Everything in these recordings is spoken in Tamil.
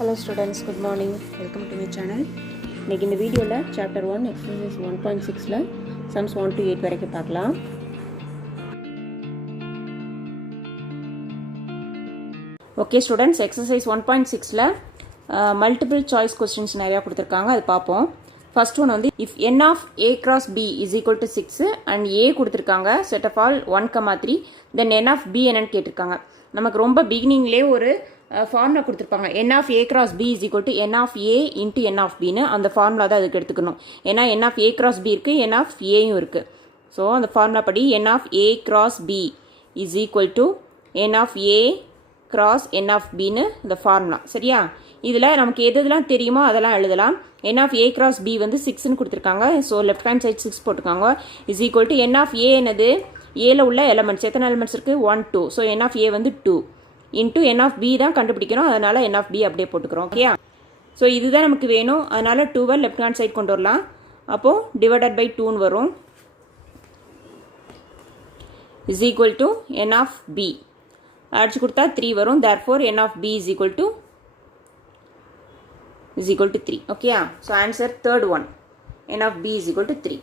Hello students, good morning. Welcome to my channel. இன்னைக்கு இந்த வீடியோல chapter 1 exercise 1.6ல sums 1 to 8 வரைக்கும் பார்க்கலாம். Okay students, exercise 1.6ல multiple choice questions நிறைய கொடுத்திருக்காங்க. அது பாப்போம். First one வந்து if n of a cross b is equal to 6 and a கொடுத்திருக்காங்க set of all 1, 3 then n of b என்னன்னு கேட்டிருக்காங்க. நமக்கு ரொம்ப பிகினிங்லயே ஒரு ஃபார்முலா கொடுத்துருப்பாங்க n of a cross b is equal to n of a into n of bன்னு அந்த ஃபார்முலா தான் அதுக்கு எடுத்துக்கணும். ஏன்னா n of a cross b இருக்குது n of aயும் இருக்குது. ஸோ அந்த ஃபார்முலா படி n of a cross b is equal to n of a cross n of bன்னு இந்த ஃபார்முலா. சரியா? இதில் நமக்கு எதுலாம் தெரியுமோ அதெல்லாம் எழுதலாம். n of a cross b வந்து 6ன்னு கொடுத்துருக்காங்க. ஸோ லெஃப்ட் ஹேண்ட் சைட் 6 போட்டுக்காங்க. Is equal to n of a என்னது ஏல உள்ள எலமெண்ட்ஸ் எத்தனை எலமெண்ட்ஸ் இருக்குது 1 2. ஸோ n of a வந்து 2 இன்ட்டு n of b தான் கண்டுபிடிக்கணும். அதனால் n of b அப்படியே போட்டுக்கிறோம். ஓகே. ஸோ இதுதான் நமக்கு வேணும். அதனால் 2வை லெஃப்ட் ஹேண்ட் சைட் கொண்டு வரலாம். அப்போது டிவைடட் பை 2ன்னு வரும். Is equal to n of b அடிச்சு கொடுத்தா 3 வரும். Therefore n of b is equal to 3. Okay. So answer third one n of b is equal to 3.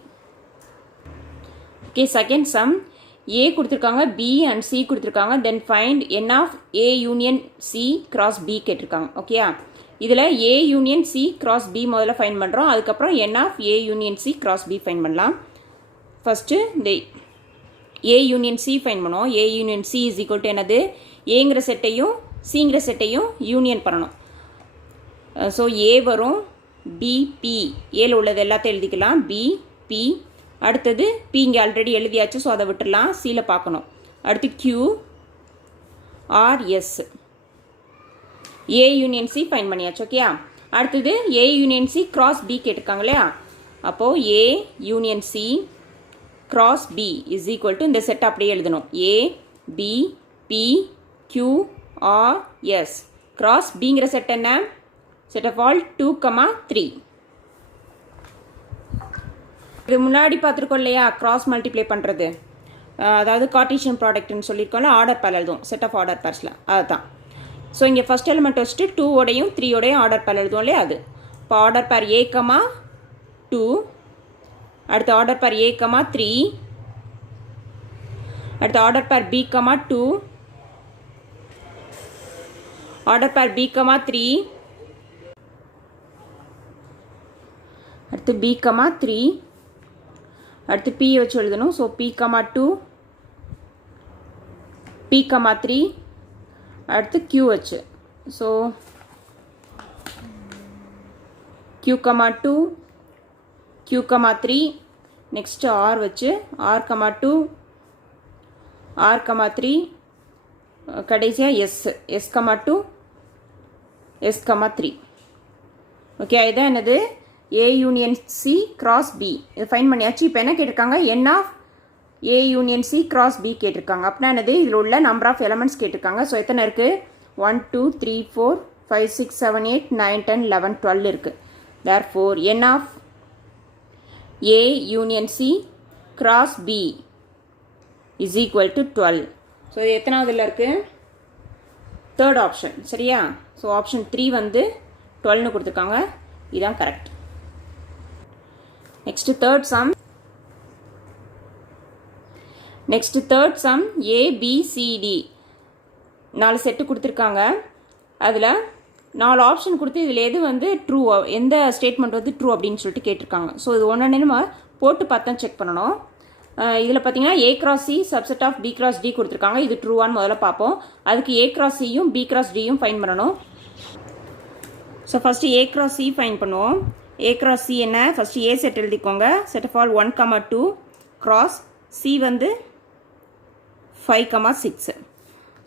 Okay. Second sum a கொடுத்துருக்காங்க b and c கொடுத்துருக்காங்க. Then find n of a union c cross b கேட்டிருக்காங்க. ஓகே. இதில் a union c cross b முதல்ல ஃபைண்ட் பண்ணுறோம். அதுக்கப்புறம் n of a union c cross b find பண்ணலாம். ஃபஸ்ட்டு இந்த a யூனியன் c ஃபைண்ட் பண்ணுவோம். a union c is equal to என்னது ஏங்கிற செட்டையும் சிங்கிற செட்டையும் யூனியன் பண்ணணும். ஸோ a வரும் bp ஏல உள்ளது எல்லாத்தையும் எழுதிக்கலாம். bp அடுத்தது p இங்கே ஆல்ரெடி எழுதியாச்சு. ஸோ அதை விட்டுடலாம். சியில் பார்க்கணும். அடுத்து q r s a union c find பண்ணியாச்சு. ஓகே. அடுத்தது a union c cross b கேட்டிருக்காங்க இல்லையா? அப்போது a union c cross b is equal to இந்த செட் அப்படியே எழுதணும். a b p q r s cross bங்கிற செட் என்ன? Set of all 2, 3. இது முன்னாடி பார்த்துருக்கோம் இல்லையா? கிராஸ் மல்டிப்ளை பண்ணுறது, அதாவது கார்ட்டீசியன் ப்ராடக்ட்னு சொல்லியிருக்கோம்ல, ஆர்டர் பேர் எழுதுவோம். செட் ஆஃப் ஆர்டர் பேர்ஸில் அதுதான். ஸோ இங்கே ஃபஸ்ட் எலிமெண்ட் வச்சுட்டு 2ஓடையும் 3ஓடையும் ஆர்டர் பேர் எழுதுவோம் இல்லையா? அது இப்போ ஆர்டர் பேர் a, 2 அடுத்து ஆர்டர் பேர் a, 3 அடுத்து ஆர்டர் பேர் b, 2 ஆர்டர் பேர் b, 3 அடுத்து b, 3 அடுத்து p வச்சு எழுதணும். ஸோ p, 2 p, 3 அடுத்து q வச்சு. So q, 2 q, 3 next r வச்சு r, 2 r, 3 கடைசியாக s, 2 s, 3. ஓகே. இதுதான் என்னது a union c cross b. இது ஃபைன் பண்ணியாச்சு. இப்போ என்ன கேட்டிருக்காங்க? n of a union c cross b கேட்டிருக்காங்க. அப்படின்னா என்னது இதில் உள்ள நம்பர் ஆஃப் எலமெண்ட்ஸ் கேட்டிருக்காங்க. ஸோ எத்தனை இருக்குது? 1 2 3 4 5 6 7 8 9 10 11 12 இருக்குது. Therefore n of a union c cross b is equal to 12. So இது எத்தனாவதுல இருக்குது? Third option. சரியா? ஸோ ஆப்ஷன் 3 வந்து 12ன்னு கொடுத்துருக்காங்க. இதுதான் correct. Next third sum a b c d 4 set கொடுத்துருக்காங்க. அதில் 4 ஆப்ஷன் கொடுத்து இதில் எது வந்து ட்ரூ, எந்த ஸ்டேட்மெண்ட் வந்து ட்ரூ அப்படின்னு சொல்லிட்டு கேட்டிருக்காங்க. ஸோ இது ஒன்று நம்ம போட்டு பார்த்தா செக் பண்ணணும். இதில் பார்த்தீங்கன்னா a cross c subset of b cross d கொடுத்துருக்காங்க. இது ட்ரூவான்னு முதல்ல பார்ப்போம். அதுக்கு a cross cயும் b cross dயும் ஃபைன் பண்ணணும். So first a cross c find பண்ணுவோம். a cross c என்ன? ஃபஸ்ட்டு a செட் எழுதிக்கோங்க. Set of all 1, 2 cross c வந்து 5, 6.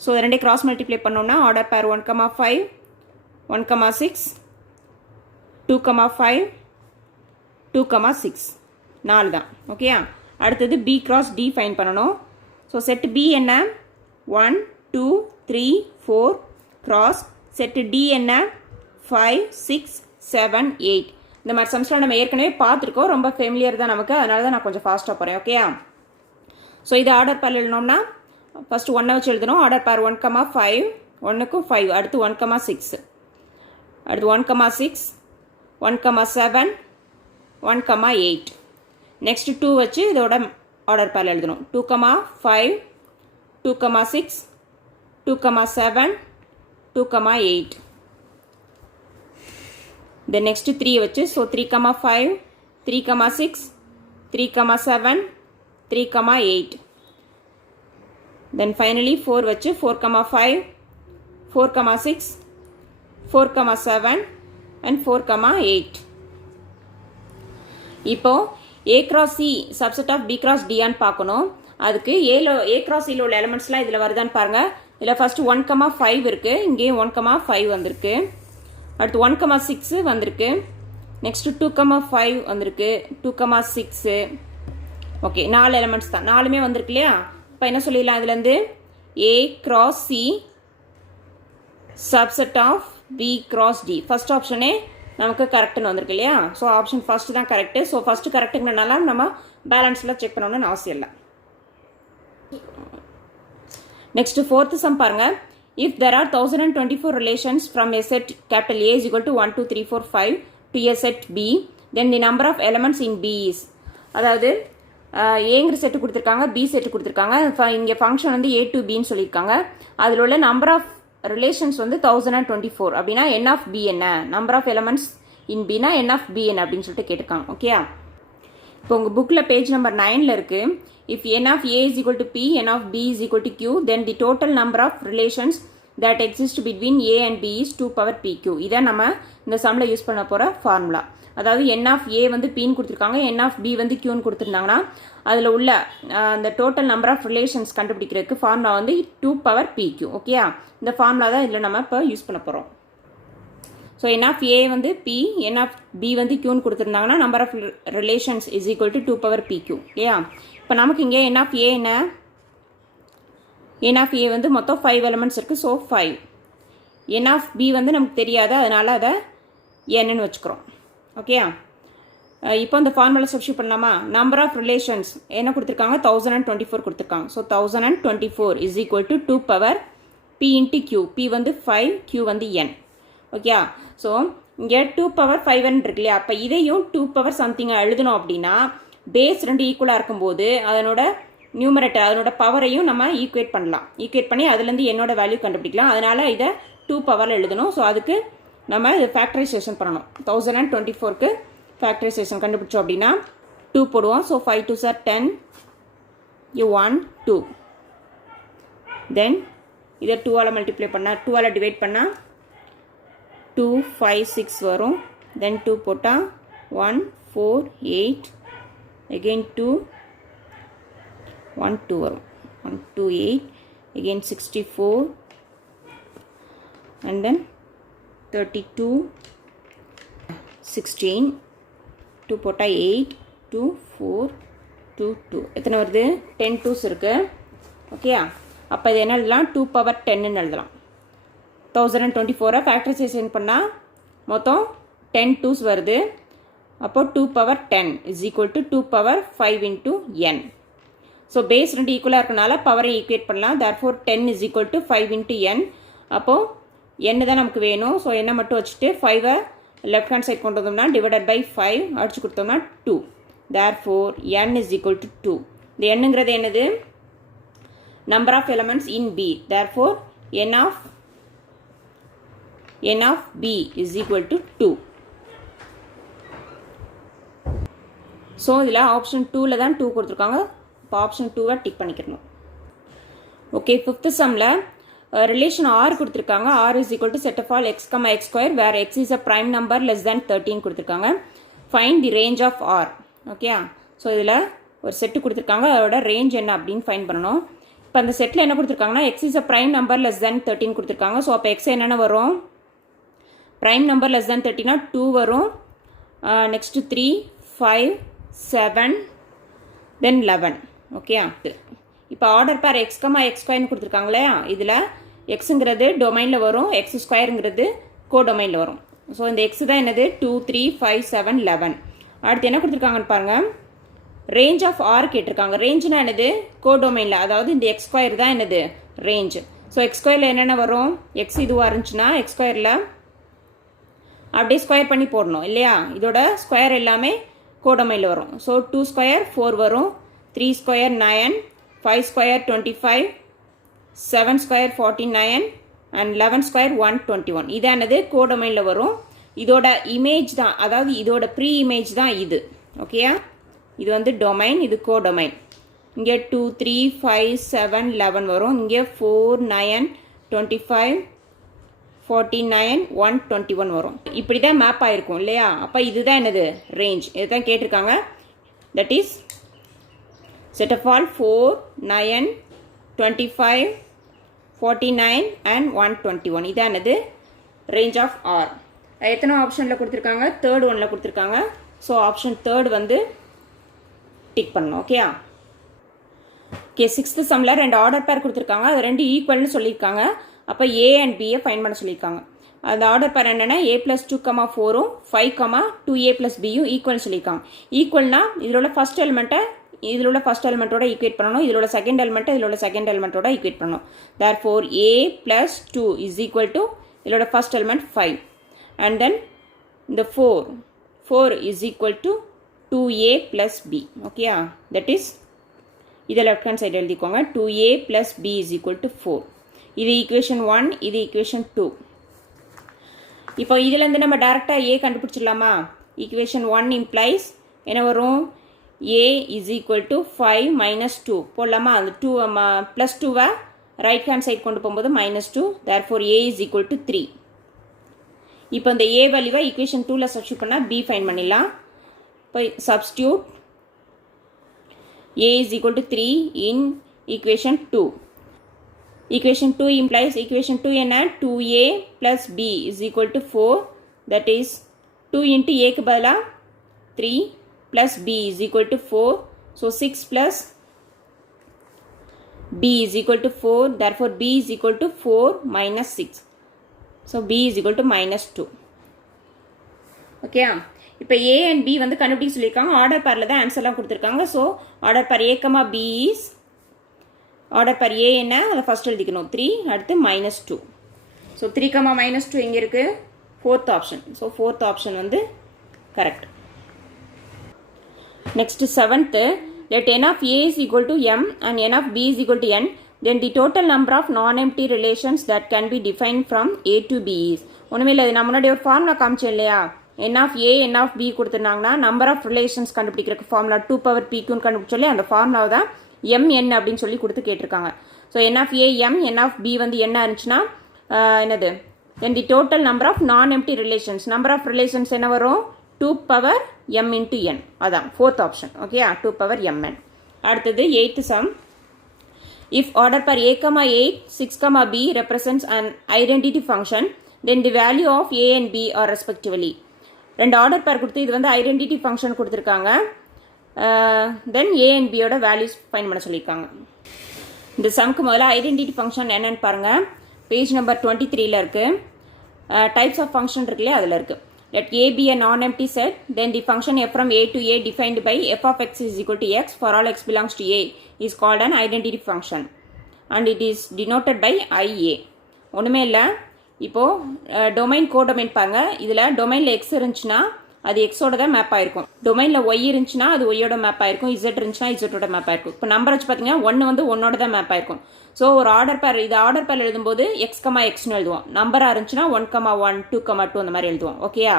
ஸோ ரெண்டே கிராஸ் மல்டிப்ளை பண்ணோம்னா ஆர்டர் பேர் 1, 5 1, 6 2, 5 2, 6 4 தான். ஓகே. அடுத்தது b cross d ஃபைன் பண்ணணும். ஸோ செட் b என்ன? 1 2 3 4 cross செட் d என்ன? 5 6 7 8. இந்த மாதிரி சம்ஸ்லாம் நம்ம ஏற்கனவே பார்த்துருக்கோம். ரொம்ப ஃபெமிலியர் தான் நமக்கு. அதனால தான் நான் கொஞ்சம் ஃபாஸ்ட்டாக போகிறேன். ஓகே. ஸோ இது ஆர்டர் பேர் எழுதணும்னா ஃபஸ்ட்டு 1 வச்சு எழுதணும். ஆர்டர் பேர் 1, 5 1க்கு 5 அடுத்து 1, 6 அடுத்து 1,6 1,7 1,8. நெக்ஸ்ட் 2 வச்சு இதோட ஆர்டர் பேரில் எழுதணும். 2,5 2,6 2,7 2,8. Then next 3 வச்சு ஸோ 3,5 3,6 3,7 3,8. Then finally 4 வச்சு 4,5 4,6 4,7 and 4,8. இப்போ A cross C subset of B cross D ஆன்னு பார்க்கணும். அதுக்கு A cross C உள்ள எலிமெண்ட்ஸ்லாம் இதில் வருதான்னு பாருங்கள். இதில் ஃபஸ்ட்டு 1,5 இருக்குது, இங்கேயும் 1,5 வந்திருக்கு. அடுத்து 1,6 வந்திருக்கு. நெக்ஸ்ட்டு 2,5 வந்திருக்கு, 2,6. ஓகே, 4 எலிமெண்ட்ஸ் தான், 4மே வந்திருக்கு இல்லையா. இப்போ என்ன சொல்லிடலாம் இதுலேருந்து, A cross C subset of B cross D. First ஆப்ஷனே நமக்கு கரெக்டுன்னு வந்திருக்கு இல்லையா. ஸோ ஆப்ஷன் ஃபஸ்ட்டு தான் கரெக்டு. ஸோ ஃபஸ்ட்டு கரெக்டுங்கிறனால நம்ம பேலன்ஸில் செக் பண்ணணும்னு அவசியம் இல்லை. நெக்ஸ்ட் ஃபோர்த்து சம் பாருங்க. If there are 1024 relations from a set capital A is equal to 1 2 3 4 5 to a set B, then the number of elements in B is. அதாவது ஏங்கிற செட்டு கொடுத்துருக்காங்க, பி செட்டு கொடுத்துருக்காங்க. இங்கே ஃபங்க்ஷன் வந்து A to Bன்னு சொல்லியிருக்காங்க. அதில் உள்ள நம்பர் ஆஃப் ரிலேஷன்ஸ் வந்து 1024 அப்படின்னா என் ஆஃப் பி என்ன, நம்பர் ஆஃப் எலமெண்ட்ஸ் இன் பினா என் ஆஃப் பி என்ன அப்படின்னு சொல்லிட்டு கேட்டிருக்காங்க. ஓகே, இப்போ உங்கள் புக்கில் பேஜ் நம்பர் 9ல் இருக்குது. If n of A is equal to P, n of B is equal to Q, then the total number of relations that exist between A and B is 2 power PQ. இதை நம்ம இந்த சம்மில் யூஸ் பண்ண போகிற ஃபார்முலா. அதாவது n of A வந்து Pன்னு கொடுத்துருக்காங்க, n of B வந்து Qன்னு கொடுத்துருந்தாங்கன்னா அதில் உள்ள அந்த டோட்டல் நம்பர் ஆஃப் ரிலேஷன்ஸ் கண்டுபிடிக்கிறதுக்கு ஃபார்முலா வந்து 2 power PQ. ஓகேயா, இந்த ஃபார்முலா தான் இதில் நம்ம இப்போ யூஸ் பண்ண போகிறோம். ஸோ n of A வந்து P, n of B வந்து Qன்னு கொடுத்துருந்தாங்கன்னா number of relations is equal to 2 power PQ. இல்லையா, இப்போ நமக்கு இங்கே n of A என்ன, n of A வந்து மொத்தம் 5 எலிமெண்ட்ஸ் இருக்குது. ஸோ 5. n of B வந்து நமக்கு தெரியாது, அதனால் அதை என்னன்னு வச்சுக்கிறோம். ஓகேயா, இப்போ இந்த ஃபார்முலா சப்ஸ்டியூட் பண்ணலாமா. நம்பர் ஆஃப் ரிலேஷன்ஸ் என்ன கொடுத்துருக்காங்க, 1024 கொடுத்துருக்காங்க. So 1024 is equal to 2 power P into Q. P வந்து 5, Q வந்து n. ஓகேயா, ஸோ இங்கே 2 power 5n இருக்கு இல்லையா. அப்போ இதையும் 2 power சம்திங் எழுதணும் அப்படின்னா பேஸ் 2 ஈக்குவலாக இருக்கும்போது அதனோட நியூமரேட்டர் அதனோட பவரையும் நம்ம ஈக்குவேட் பண்ணலாம். ஈக்குவேட் பண்ணி அதுலேருந்து என்னோட வேல்யூ கண்டுபிடிக்கலாம். அதனால் இதை 2 powerல் எழுதணும். ஸோ அதுக்கு நம்ம இது ஃபேக்டரைசேஷன் பண்ணணும். 1024க்கு ஃபேக்டரைசேஷன் கண்டுபிடிச்சோம் அப்படின்னா 2 போடுவோம். So 5 2s are 10, 1 2. தென் இதை 2ஆல் மல்டிப்ளை பண்ணால் 2ஆல் டிவைட் பண்ணால் 2 5 6 வரும். தென் 2 போட்டால் 1 4 8, again 2 1 2 வரும். 1 2 8, again 64 and then 32 16. 2 போட்டால் 8 2 4 2 2. எத்தனை வருது, 10 2s இருக்குது. ஓகேயா, அப்போ இது என்ன எழுதலாம், 2 power 10ன்னு எழுதலாம். 1024 ஃபேக்டரைசேஷன் பண்ணால் மொத்தம் 10 2s வருது. அப்போ 2 power 10 is equal to 2 power 5 into n. So base 2 ஈக்குவலாக இருக்கனால பவரை ஈக்குவேட் பண்ணலாம். Therefore 10 is equal to 5 into n. அப்போது n தான் நமக்கு வேணும். ஸோ n மட்டும் வச்சுட்டு 5ஐ லெஃப்ட் ஹேண்ட் சைட் கொண்டு வந்தோம்னா டிவைடட் பை 5 அடிச்சு கொடுத்தோம்னா 2. Therefore n is equal to 2. இந்த என்னங்கிறது என்னது, number of elements in B. Therefore n of B is equal to 2. So இதில் ஆப்ஷன் 2ல் தான் 2 கொடுத்துருக்காங்க. இப்போ ஆப்ஷன் 2வை டிக் பண்ணிக்கிறணும். ஓகே, ஃபிஃப்த்து சம்மில் ரிலேஷன் R கொடுத்துருக்காங்க. R is equal to set of all x, x square where x is a prime number less than 13 கொடுத்துருக்காங்க. Find the range of R. Okay, so இதில் ஒரு செட்டு கொடுத்துருக்காங்க, அதோட ரேஞ்ச் என்ன அப்படின்னு ஃபைண்ட் பண்ணணும். இப்போ அந்த செட்டில் என்ன கொடுத்துருக்காங்கன்னா x is a prime number less than 13 கொடுத்துருக்காங்க. ஸோ அப்போ x என்னென்ன வரும், prime number less than 13 2 வரும். நெக்ஸ்ட்டு 3 5 7 தென் 11. ஓகே, இப்போ ஆர்டர் பேர் எக்ஸ் ஸ்கொயர்னு கொடுத்துருக்காங்க இல்லையா. இதில் எக்ஸுங்கிறது டொமைனில் வரும், எக்ஸ் ஸ்கொயருங்கிறது கோ டொமைனில் வரும். ஸோ இந்த எக்ஸ் தான் என்னது 2 3 5 7 11. அடுத்து என்ன கொடுத்துருக்காங்கன்னு பாருங்கள், ரேஞ்ச் ஆஃப் ஆர் கேட்டிருக்காங்க. ரேஞ்சுனா என்னது, கோ டொமைனில், அதாவது இந்த எக்ஸ் ஸ்கொயர் தான் என்னது ரேஞ்ச். ஸோ எக்ஸ் ஸ்கொயரில் என்னென்ன வரும், எக்ஸ் இதுவாக இருந்துச்சுன்னா எக்ஸ் ஸ்கொயரில் அப்படியே ஸ்கொயர் பண்ணி போடணும் இல்லையா. இதோட ஸ்கொயர் எல்லாமே கோடமையில் வரும். ஸோ 2 ஸ்கொயர் 4 வரும், 3 square 9, 5 square 25, 7 square 49 and 11 square 121. இதானது கோடமையில் வரும். இதோட இமேஜ் தான், அதாவது இதோட ப்ரீ இமேஜ் தான் இது. ஓகேயா, இது வந்து டொமைன், இது கோடொமைன். இங்கே 2 3 5 7 11 வரும். இங்கே 4 9 25 49 121 வரும். இப்படி தான் மேப் ஆகிருக்கும் இல்லையா. அப்போ இதுதான் என்னது ரேஞ்ச், இதுதான் கேட்டிருக்காங்க. That is set of all 4 9 25 49 and 121. இதான் என்னது ரேஞ்ச் ஆஃப் ஆர். எத்தனை ஆப்ஷனில் கொடுத்துருக்காங்க, தேர்ட் ஒன்னில் கொடுத்துருக்காங்க. ஸோ ஆப்ஷன் தேர்ட் வந்து டிக் பண்ணணும். ஓகேயா. ஓகே, 6th சம்மில் 2 ஆர்டர் பேர் கொடுத்துருக்காங்க, அது 2 ஈக்குவல்னு சொல்லியிருக்காங்க. அப்போ ஏ அண்ட் பியை ஃபைன் பண்ண சொல்லியிருக்காங்க. அந்த ஆர்டர் பேர் என்னென்னா a + 2, 4ம் 5, 2a + bயும் ஈக்குவல்னு சொல்லியிருக்காங்க. ஈக்குவல்னா இதில் ஃபஸ்ட் எலிமெண்ட்டை இதில் உள்ள ஃபஸ்ட் எலிமெண்ட்டோட ஈக்குவேட் பண்ணணும், இதில் உள்ள செகண்ட் எலிமெண்ட்டை இதில் உள்ள செகண்ட் எலிமெண்ட்டோட ஈக்குவேட் பண்ணணும். therefore a + 2 is equal to இதோட ஃபஸ்ட் எலிமெண்ட் 5 and then இந்த 4 is equal to 2a + b. ஓகேயா, தட் இஸ் இதை லெஃப்ட் ஹேண்ட் சைடு எழுதிக்கோங்க. 2a + b is equal to 4. இது ஈக்குவேஷன் 1, இது ஈக்குவேஷன் 2. இப்போ இதுலேருந்து நம்ம டேரெக்டாக a கண்டுபிடிச்சிடலாமா. ஈக்குவேஷன் 1 implies என்ன வரும், a is equal to 5 - 2 போடலாமா. அந்த 2 +2 ரைட் ஹேண்ட் சைட் கொண்டு போகும்போது -2. therefore a is equal to 3. இப்போ இந்த a வேல்யூவை ஈக்குவேஷன் 2ல் சப்ஸ்டியூட் பண்ணால் b ஃபைன் பண்ணிடலாம். இப்போ substitute a is equal to 3 in equation 2. equation 2 implies equation 2 என்ன, 2a + b is equal to 4. that is 2 into a க்கு பதிலா 3 plus b is equal to 4. so 6 plus b is equal to 4. therefore b is equal to 4 minus 6. so b is equal to -2. ஓகேயா. இப்போ a and b வந்து கண்டுபிடிக்க சொல்லியிருக்காங்க. ஆர்டர் பேரில் தான் ஆன்சர்லாம் கொடுத்துருக்காங்க. ஸோ ஆர்டர் பேர் a, b இஸ் ஆர்டர் பேர் a என்ன, அதை ஃபஸ்ட் எழுதிக்கணும் 3, அடுத்து -2. ஸோ 3, -2 எங்கே இருக்குது, 4th option. So 4th option வந்து correct. Next 7th, let n of a is equal to m and n of b is equal to n, then the total number of non-empty relations that can be defined from a to b is. ஒன்றுமே இல்லை, நான் முன்னாடி ஒரு ஃபார்முலா காமிச்சேன் இல்லையா. n of a n of b கொடுத்துருந்தாங்கன்னா நம்பர் ஆஃப் ரிலேஷன்ஸ் கண்டுபிடிக்கிறதுக்கு ஃபார்முலா 2p கண்டுபிடிச்சோல்லையே, அந்த ஃபார்முலாவை தான் mn அப்படின்னு சொல்லி கொடுத்து கேட்டிருக்காங்க. So n of a m, n of b வந்து என்ன இருந்துச்சுன்னா என்னது, then the total number of non-empty relations, number of relations என்ன வரும், 2m into n. அதான் 4th ஆப்ஷன். Okay, 2mn. அடுத்தது 8th sum. if order per a, 8, 6, b represents an identity function, then the value of a and b are respectively. 2 order பேர் கொடுத்து இது வந்து ஐடென்டிட்டி ஃபங்க்ஷன் கொடுத்துருக்காங்க. தென் a and b யோட வேல்யூஸ் ஃபைன் பண்ண சொல்லியிருக்காங்க. இந்த சம்க்கு முதல்ல ஐடென்டிட்டி ஃபங்க்ஷன் என்னன்னு பாருங்கள். பேஜ் நம்பர் 23ல் இருக்குது. டைப்ஸ் ஆஃப் ஃபங்க்ஷன் இருக்குல்லையே அதில் இருக்குது. let a be a non-empty set, then the function f from a to a defined by f of x is equal to x for all x belongs to a is called an identity function and it is denoted by ia. ஒன்றுமே இல்லை, இப்போது டொமைன் கோடொமைன் பாருங்க. இதில் டொமைனில் எக்ஸ் இருந்துச்சுன்னா அது எக்ஸோட தான் மேப் ஆயிருக்கும். டொமைனில் ஒய் இருந்துச்சுன்னா அது ஒய்யோட மேப் ஆயிருக்கும். இசட் இருந்துச்சுன்னா இசட்டோட மேப் ஆயிருக்கும். இப்போ நம்பர் வச்சு பார்த்தீங்கன்னா 1 வந்து 1ஓட தான் மேப் ஆயிருக்கும். ஸோ ஒரு ஆர்டர் பேர், இது ஆர்டர் பேர் எழுதும்போது x, xன்னு எழுதுவோம். நம்பராக இருந்துச்சுன்னா 1, 1, 2, 2 அந்த மாதிரி எழுதுவோம். ஓகேயா.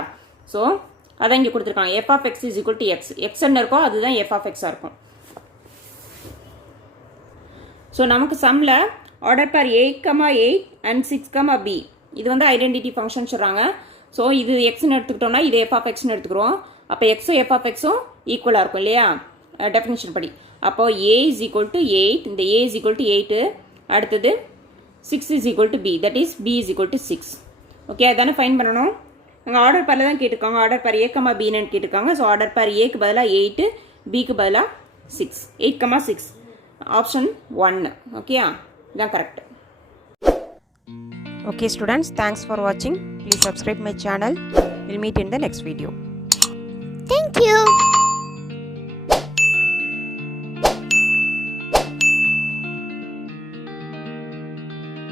ஸோ அதான் இங்கே கொடுத்துருக்காங்க. f of x is equal to x. x என்ன இருக்கோ அதுதான் f of x இருக்கும். ஸோ நமக்கு சம்மில் ஆர்டர் பேர் a, 8 and 6, b இது வந்து ஐடென்டிட்டி ஃபங்க்ஷன் சொல்கிறாங்க. ஸோ இது எக்ஸ்ன்னு எடுத்துக்கிட்டோம்னா இது f of xன்னு எடுத்துக்கிறோம். அப்போ எக்ஸும் f of xும் ஈக்குவலாக இருக்கும் இல்லையா டெஃபினிஷன் படி. அப்போது a is equal to 8, இந்த a is equal to 8, அடுத்தது 6 is equal to b, that is b is equal to 6. Okay, அதானே ஃபைன் பண்ணணும். அங்கே ஆர்டர் பேரில் தான் கேட்டிருக்காங்க. ஆர்டர் பேர் a, bன்னு கேட்டிருக்காங்க. ஸோ ஆர்டர் பேர் ஏக்கு பதிலாக 8, பிக்கு பதிலாக 6. 8, 6 ஆப்ஷன் 1. ஓகேயா, இதுதான் correct. Okay students, thanks for watching. Please subscribe my channel. We'll meet in the next video. Thank you.